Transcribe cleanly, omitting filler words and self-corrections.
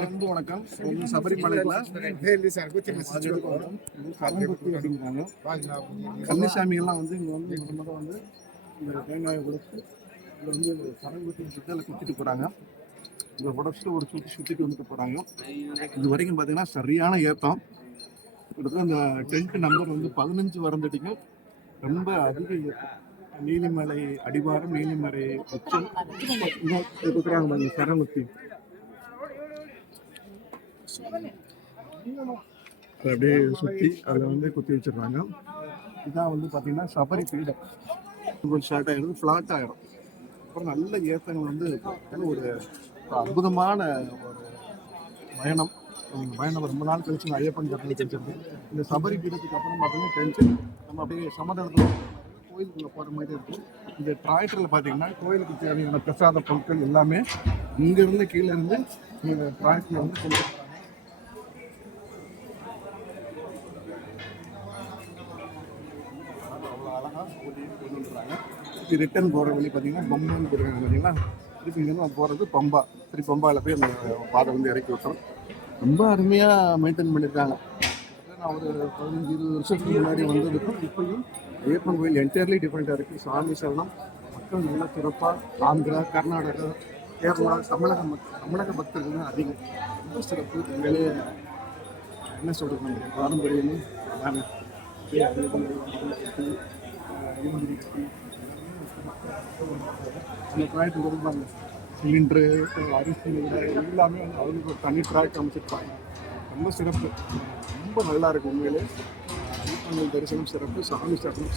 அன்பு வணக்கம். சபரிமலையில கரங்குத்தி அப்படிங்கிறாங்க. கன்னிசாமிகள்லாம் வந்து இங்கே வந்து முதல்ல வந்து இந்த தேங்காயை கொடுத்து இதில் வந்து கரங்குத்தி சுற்றில் குத்திட்டு போகிறாங்க. இதை உடச்சிட்டு ஒரு சுற்றிட்டு வந்துட்டு போகிறாங்க. இது வரைக்கும் பார்த்தீங்கன்னா சரியான ஏற்றம். கிட்டத்தட்ட அந்த டென்ட் நம்பர் வந்து 15 வரந்தடிக்கும். ரொம்ப அதிக ஏற்றம். நீலிமலை அடிவாரம், நீலிமலை உச்சம் கொடுக்குறாங்க பாருங்க. கரங்குத்தி அதை அப்படியே சுற்றி அதில் வந்து குத்தி வச்சிடுறாங்க. இதான் வந்து பார்த்தீங்கன்னா சபரி பீடம். கொஞ்சம் ஷார்ட் ஆகிடும், ஃப்ளாட் ஆகிடும். அப்புறம் நல்ல ஏற்றங்கள் வந்து ஒரு அற்புதமான ஒரு பயணம். பயணம் ரொம்ப நாள் கழிச்சு ஐயப்பன் கட்டணம். இந்த சபரி பீடத்துக்கு அப்புறம் பார்த்தீங்கன்னா டென்ஷன் நம்ம அப்படியே சமதளத்தில் கோயிலுக்குள்ளே போகிற மாதிரி இருக்கும். இந்த டிராக்டரில் பார்த்தீங்கன்னா கோயிலுக்கு தேவையான பிரசாத பொருட்கள் எல்லாமே இங்கேருந்து கீழே இருந்து இந்த டிராக்டரில் வந்து கொண்டு போகிறாங்க. அவ்வளோ அழகாக கொண்டு வந்துடுறாங்க. திருப்பி ரிட்டர்ன் போகிற வழி பார்த்தீங்கன்னா பம்பான்னு போடுறாங்க பார்த்தீங்களா. திருப்பி இங்கேருந்து போகிறது பம்பா. திருப்பி பம்பாவில் போய் அந்த பாதை வந்து இறக்கி விட்டோம். ரொம்ப அருமையாக மெயின்டைன் பண்ணியிருக்காங்க. நான் ஒரு 15-20 வருஷத்துக்கு முன்னாடி வந்ததுக்கும் இப்பயும் ஐயப்பன் கோயில் என்டையர்லி டிஃப்ரெண்ட்டாக இருக்குது. சாமி சரணம் மக்கள் நல்லா சிறப்பாக ஆந்திரா, கர்நாடகா, கேரளா, தமிழக பக்தர்கள் தான் அதிகம். ரொம்ப சிறப்பு. உண்மையிலே என்ன சொல்கிறது, நம்ம பாரம்பரியமும் அதாங்க. அந்த ட்ராக்ட் கொடுப்பாங்க. சிலிண்டரு, அரிசி எல்லாமே வந்து அவங்களுக்கு ஒரு தனி ட்ராக் அமைச்சிருப்பாங்க. ரொம்ப சிறப்பு. ரொம்ப நல்லா இருக்குது உண்மையிலே. ஐயப்பன் தரிசனம் சிறப்பு. சாமி சரணம்.